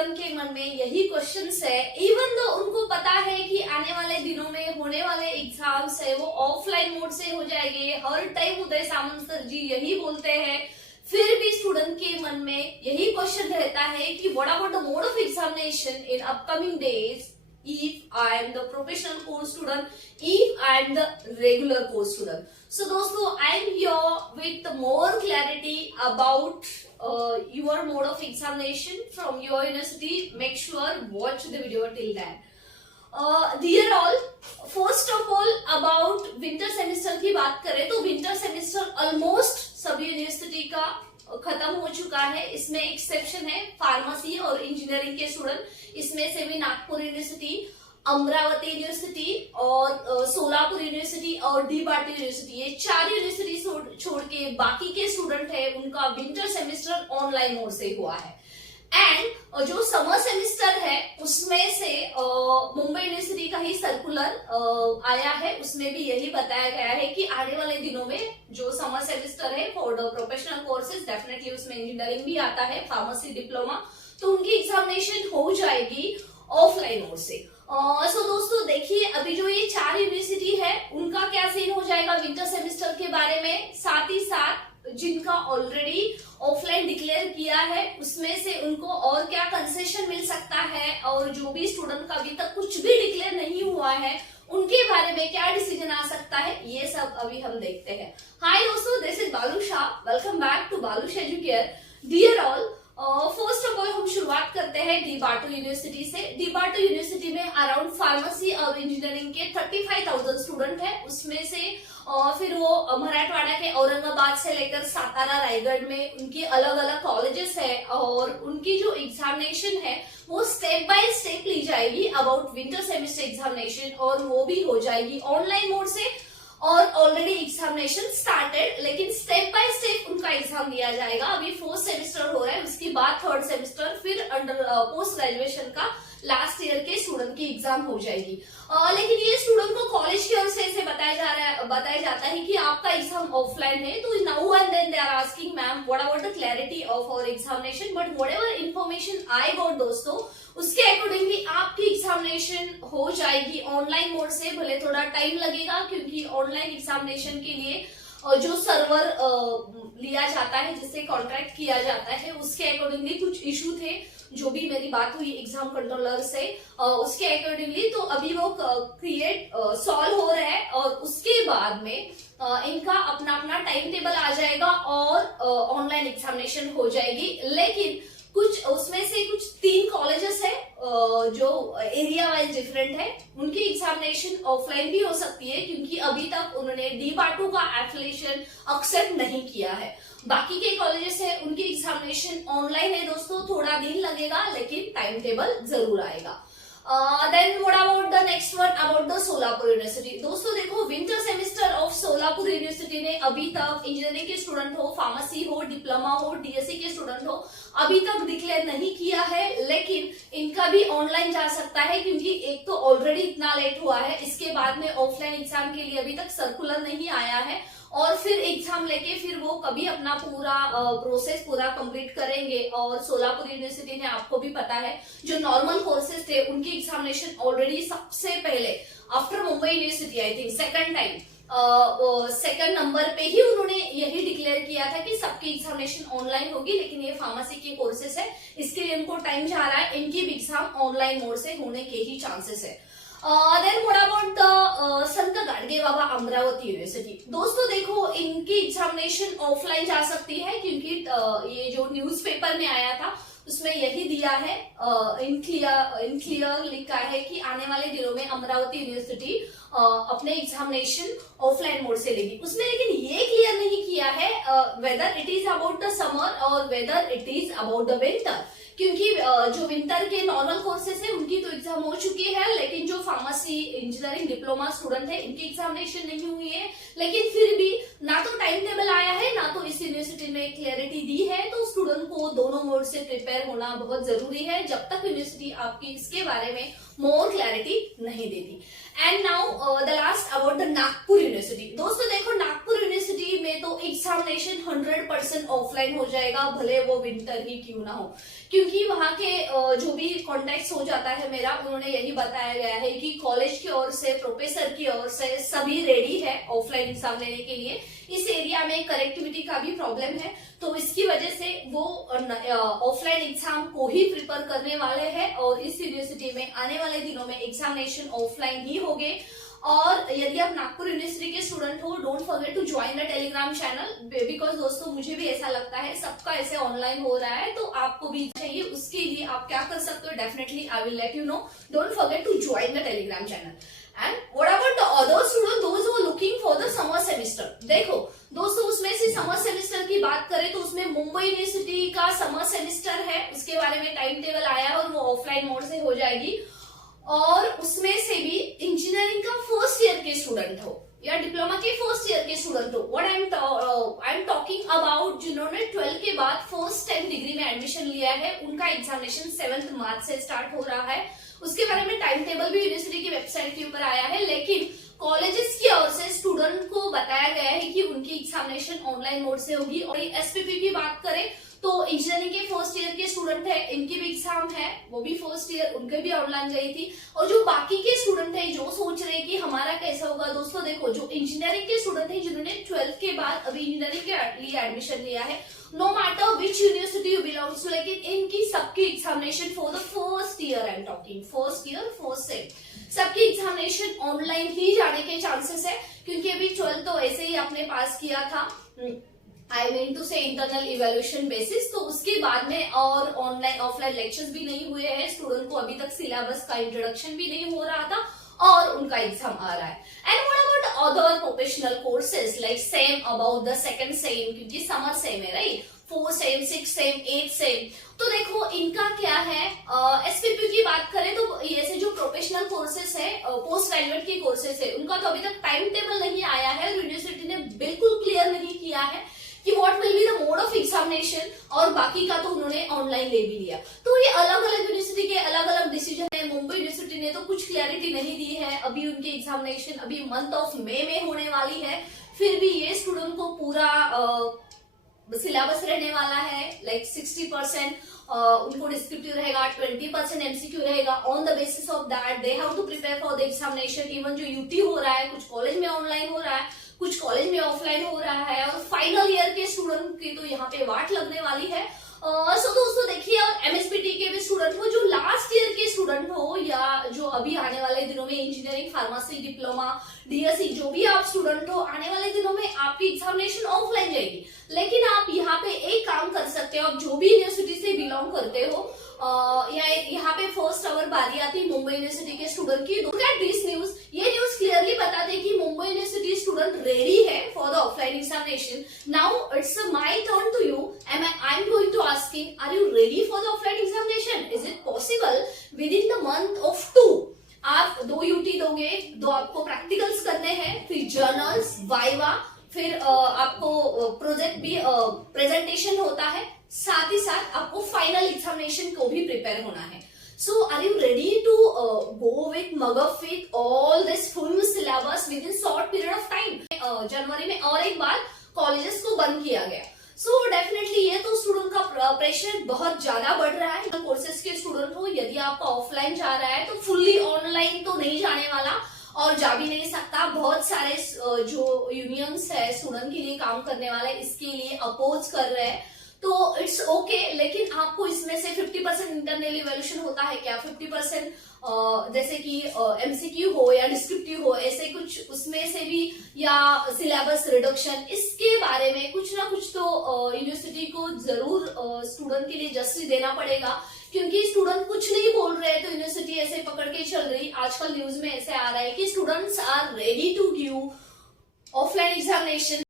Student के मन में यही क्वेश्चंस है, इवन तो उनको पता है कि आने वाले दिनों में होने वाले एग्जाम्स है वो ऑफलाइन मोड से हो जाएंगे, हर टाइम उदय सामंत सर जी यही बोलते हैं, फिर भी स्टूडेंट के मन में यही क्वेश्चन रहता है कि what about the mode of examination in upcoming days if I am the professional course student, if I am the regular course student. So दोस्तों, I am here with more clarity about your mode of examination from your university. Make sure watch the video till then. Dear all, first of all about winter semester की बात करें तो winter semester almost सभी university का खत्म हो चुका है। इसमें एक्सेप्शन है फार्मेसी और इंजीनियरिंग के स्टूडेंट, इसमें से भी नागपुर यूनिवर्सिटी, अमरावती यूनिवर्सिटी और सोलापुर यूनिवर्सिटी और डी बाटू यूनिवर्सिटी, ये चार यूनिवर्सिटी छोड़ के बाकी के स्टूडेंट है उनका विंटर सेमेस्टर ऑनलाइन मोड से हुआ है। एंड जो समर सेमेस्टर है उसमें से मुंबई यूनिवर्सिटी का ही सर्कुलर आया है, उसमें भी यही बताया गया है कि आने वाले दिनों में जो समर सेमेस्टर है for the professional courses, definitely उसमें इंजीनियरिंग भी आता है, फार्मेसी, डिप्लोमा, तो उनकी एग्जामिनेशन हो जाएगी ऑफलाइन मोड से। सो दोस्तों देखिए, अभी जो ये चार यूनिवर्सिटी है उनका क्या सीन हो जाएगा विंटर सेमेस्टर के बारे में, साथ ही साथ जिनका ऑलरेडी ऑफलाइन डिक्लेयर किया है उसमें से उनको और क्या कंसेशन मिल सकता है, और जो भी स्टूडेंट का अभी तक कुछ भी डिक्लेयर नहीं हुआ है उनके बारे में क्या डिसीजन आ सकता है, ये सब अभी हम देखते हैं। हाय दोस्तों, this is Balu Shah, welcome back to Balush Educare. Dear all, first of all हम शुरुआत करते हैं डी बाटू यूनिवर्सिटी से। डी बाटू यूनिवर्सिटी में अराउंड फार्मेसी और इंजीनियरिंग के 35,000 स्टूडेंट है, उसमें से फिर वो मराठवाड़ा के औरंगाबाद से लेकर सातारा, रायगढ़ में उनकी अलग अलग कॉलेजेस है और उनकी जो एग्जामिनेशन है वो स्टेप बाय स्टेप ली जाएगी अबाउट विंटर सेमेस्टर एग्जामिनेशन, और वो भी हो जाएगी ऑनलाइन मोड से। और ऑलरेडी एग्जामिनेशन स्टार्टेड, लेकिन स्टेप बाय स्टेप उनका एग्जाम दिया जाएगा। अभी फोर्थ सेमेस्टर हो रहा है, उसके बाद थर्ड सेमेस्टर, फिर अंडर पोस्ट ग्रेजुएशन का लास्ट ईयर के स्टूडेंट की एग्जाम हो जाएगी। लेकिन ये स्टूडेंट को कॉलेज की ओर से ऐसे बताया जाता है कि आपका एग्जाम ऑफलाइन है, तो now and then they are asking ma'am what about the clarity of our examination, but whatever information I got दोस्तों, उसके अकॉर्डिंगली आपकी एग्जामिनेशन हो जाएगी ऑनलाइन मोड से। भले थोड़ा टाइम लगेगा क्योंकि ऑनलाइन एग्जामिनेशन के लिए जो सर्वर लिया जाता है, जिससे कॉन्ट्रैक्ट किया जाता है, उसके अकॉर्डिंगली कुछ इशू थे, जो भी मेरी बात हुई एग्जाम कंट्रोलर से उसके अकॉर्डिंगली, तो अभी वो क्रिएट सॉल्व हो रहा है और उसके बाद में इनका अपना अपना टाइम टेबल आ जाएगा और ऑनलाइन एग्जामिनेशन हो जाएगी। लेकिन कुछ उसमें से कुछ 3 कॉलेजेस है जो एरिया वाइज डिफरेंट है, उनकी एग्जामिनेशन ऑफलाइन भी हो सकती है क्योंकि अभी तक उन्होंने डी बाटू का एफिलिएशन एक्सेप्ट नहीं किया है। बाकी के कॉलेजेस है उनकी एग्जामिनेशन ऑनलाइन है दोस्तों, थोड़ा दिन लगेगा लेकिन टाइम टेबल जरूर आएगा। Then what about the next one, about the Solapur university. दोस्तों देखो, winter semester of Solapur university ने अभी तक इंजीनियरिंग के स्टूडेंट हो, फार्मेसी हो, डिप्लोमा हो, डीएससी के स्टूडेंट हो, अभी तक डिक्लेयर नहीं किया है, लेकिन इनका भी ऑनलाइन जा सकता है क्योंकि एक तो ऑलरेडी इतना लेट हुआ है, इसके बाद में ऑफलाइन एग्जाम के लिए अभी तक सर्कुलर नहीं आया है, और फिर एग्जाम लेके फिर वो कभी अपना पूरा प्रोसेस पूरा कंप्लीट करेंगे। और सोलापुर यूनिवर्सिटी ने, आपको भी पता है, जो नॉर्मल कोर्सेज थे उनकी एग्जामिनेशन ऑलरेडी सबसे पहले after Mumbai university I think second number पे ही उन्होंने यही डिक्लेयर किया था कि सबकी एग्जामिनेशन ऑनलाइन होगी, लेकिन ये फार्मेसी के कोर्सेस है, इसके लिए उनको टाइम जा रहा है, इनकी भी एग्जाम ऑनलाइन मोड से होने के ही चांसेस है। Then what about the Sant Gadge Baba Amravati university. दोस्तों देखो, इनकी एग्जामिनेशन ऑफलाइन जा सकती है क्योंकि ये जो न्यूज़पेपर में आया था उसमें यही दिया है, इन क्लियर लिखा है कि आने वाले दिनों में अमरावती यूनिवर्सिटी अपने एग्जामिनेशन ऑफलाइन मोड से लेगी। उसमें लेकिन ये क्लियर नहीं किया है whether it is about the summer और whether it is about the winter, क्योंकि जो विंटर के नॉर्मल कोर्सेस है उनकी तो एग्जाम हो चुकी है, लेकिन जो फार्मेसी, इंजीनियरिंग, डिप्लोमा स्टूडेंट है इनकी एग्जामिनेशन नहीं हुई है। लेकिन फिर भी ना तो टाइम टेबल आया है, ना तो इस यूनिवर्सिटी ने क्लैरिटी दी है, तो स्टूडेंट को दोनों मोड से प्रिपेयर होना बहुत जरूरी है। जब तक यूनिवर्सिटी आपकी इसके बारे में मोर क्लैरिटी नहीं देती। And now the last about the Nagpur university. दोस्तों देखो, नागपुर यूनिवर्सिटी में तो एग्जामिनेशन 100% ऑफलाइन हो जाएगा, भले वो विंटर ही क्यों ना हो, क्योंकि वहां के जो भी कॉन्टेक्ट हो जाता है मेरा, उन्होंने यही बताया गया है कि कॉलेज की ओर से, प्रोफेसर की ओर से सभी रेडी है ऑफलाइन एग्जाम लेने के लिए। इस एरिया में कनेक्टिविटी का भी प्रॉब्लम है, तो इसकी वजह से वो ऑफलाइन एग्जाम को ही प्रिपेयर करने वाले हैं और इस यूनिवर्सिटी में आने वाले दिनों में एग्जामिनेशन ऑफलाइन ही होंगे। और यदि आप नागपुर यूनिवर्सिटी के स्टूडेंट हो, don't forget to join the Telegram channel, because दोस्तों मुझे भी ऐसा लगता है सबका ऐसे ऑनलाइन हो रहा है, तो आपको भी चाहिए। उसके लिए आप क्या कर सकते हो, definitely I will let you know. Don't forget to join the Telegram channel. And what about the other student those who are looking for the summer semester. देखो दोस्तों, उसमें से समर सेमेस्टर की बात करें तो उसमें मुंबई यूनिवर्सिटी का समर सेमेस्टर है, उसके बारे में टाइम टेबल आया है और वो ऑफलाइन मोड से हो जाएगी। और उसमें से भी इंजीनियरिंग का फर्स्ट ईयर के स्टूडेंट हो या डिप्लोमा के फर्स्ट ईयर के स्टूडेंट हो, what I am talking about जिन्होंने 12 के बाद फर्स्ट टाइम डिग्री में एडमिशन लिया है, उनका एग्जामिनेशन 7 मार्च से स्टार्ट हो रहा है। उसके बारे में टाइम टेबल भी यूनिवर्सिटी की वेबसाइट के ऊपर आया है, लेकिन कॉलेजेस की ओर से स्टूडेंट को बताया गया है कि उनकी एग्जामिनेशन ऑनलाइन मोड से होगी। और एसपीपी की बात करें तो इंजीनियरिंग के फर्स्ट ईयर के स्टूडेंट है, इनकी भी एग्जाम है, वो भी फर्स्ट ईयर, उनके भी ऑनलाइन गई थी। और जो बाकी के स्टूडेंट है जो सोच रहे हैं कि हमारा कैसा होगा, दोस्तों देखो, जो इंजीनियरिंग के स्टूडेंट है जिन्होंने 12th के बाद अभी इंजीनियरिंग के लिए एडमिशन लिया है, no matter which university you belongs to, लेकिन इनकी सबकी examination for the first year, I am talking first year first sem, सबकी एग्जामिनेशन ऑनलाइन ही जाने के चांसेस है, क्योंकि अभी 12th तो ऐसे ही आपने पास किया था, आई मीन टू से इंटरनल इवेल्युएशन बेसिस, तो उसके बाद में और ऑनलाइन ऑफलाइन लेक्चर्स भी नहीं हुए हैं, स्टूडेंट को अभी तक सिलेबस का इंट्रोडक्शन भी नहीं हो रहा था और उनका एग्जाम आ रहा है। And what about other professional courses like same about the second same, क्योंकि समर सेम है राइट, 4 सेम 6 सेम 8 सेम, तो देखो इनका क्या है, एसपीपी की बात करें तो ये जो प्रोफेशनल कोर्सेस है, पोस्ट ग्रेजुएट के कोर्सेस है, उनका तो अभी तक टाइम टेबल नहीं आया है, यूनिवर्सिटी ने बिल्कुल क्लियर नहीं किया है कि what will be the mode of examination, और बाकी का तो उन्होंने ऑनलाइन ले भी लिया। तो ये अलग अलग यूनिवर्सिटी के अलग अलग डिसीजन है। मुंबई यूनिवर्सिटी ने तो कुछ क्लैरिटी नहीं दी है, अभी उनकी एग्जामिनेशन अभी मंथ ऑफ मई में होने वाली है, फिर भी ये स्टूडेंट को पूरा सिलेबस रहने वाला है, लाइक 60% उनको डिस्क्रिप्टिव रहेगा, 20% एमसीक्यू रहेगा। On the basis of that they have to prepare for the examination. Even जो यूटी हो रहा है, कुछ कॉलेज में ऑनलाइन हो रहा है, कुछ कॉलेज में ऑफलाइन हो रहा है, और फाइनल ईयर के स्टूडेंट की तो यहाँ पे वाट लगने वाली है। सो दोस्तों देखिए, और एमएसपीटी के भी स्टूडेंट हो, जो लास्ट ईयर के स्टूडेंट हो या जो अभी आने वाले दिनों में इंजीनियरिंग, फार्मेसी, डिप्लोमा, डीएससी, जो भी आप स्टूडेंट हो, आने वाले दिनों में आपकी एग्जामिनेशन ऑफलाइन जाएगी। लेकिन आप यहाँ पे एक काम कर सकते हो, आप जो भी यूनिवर्सिटी से बिलोंग करते हो, यहाँ पे फर्स्ट आवर बारी आती मुंबई यूनिवर्सिटी के स्टूडेंट की। लुक एट दिस न्यूज, ये न्यूज क्लियरली बताते कि मुंबई यूनिवर्सिटी स्टूडेंट रेडी है for the offline examination. Now it's my turn to you, I am going to asking, are you ready for the offline examination? Is it possible within the month of 2? आप 2 UT दोगे, 2 आपको practicals करने हैं, फिर journals, viva, फिर आपको project भी presentation होता है, साथ ही साथ आपको फाइनल एग्जामिनेशन को भी प्रिपेयर होना है। So are you ready to go with mug up with all this full syllabus within short period of time? जनवरी में और एक बार कॉलेजेस को बंद किया गया, सो डेफिनेटली ये तो स्टूडेंट का प्रेशर बहुत ज्यादा बढ़ रहा है। कोर्सेज के स्टूडेंट हो, यदि आपका ऑफलाइन जा रहा है तो फुल्ली ऑनलाइन तो नहीं जाने वाला और जा भी नहीं सकता। बहुत सारे जो यूनियंस है स्टूडेंट के लिए काम करने वाले, इसके लिए अपोज कर रहे हैं, तो इट्स ओके, लेकिन आपको इसमें से 50% इंटरनल इवैल्यूएशन होता है क्या, 50% जैसे कि एमसीक्यू हो या डिस्क्रिप्टिव हो, ऐसे कुछ उसमें से भी, या सिलेबस रिडक्शन, इसके बारे में कुछ ना कुछ तो यूनिवर्सिटी को जरूर स्टूडेंट के लिए जस्टिस देना पड़ेगा, क्योंकि स्टूडेंट कुछ नहीं बोल रहे तो यूनिवर्सिटी ऐसे पकड़ के चल रही। आजकल न्यूज में ऐसे आ रहा है कि students are ready to give offline examination.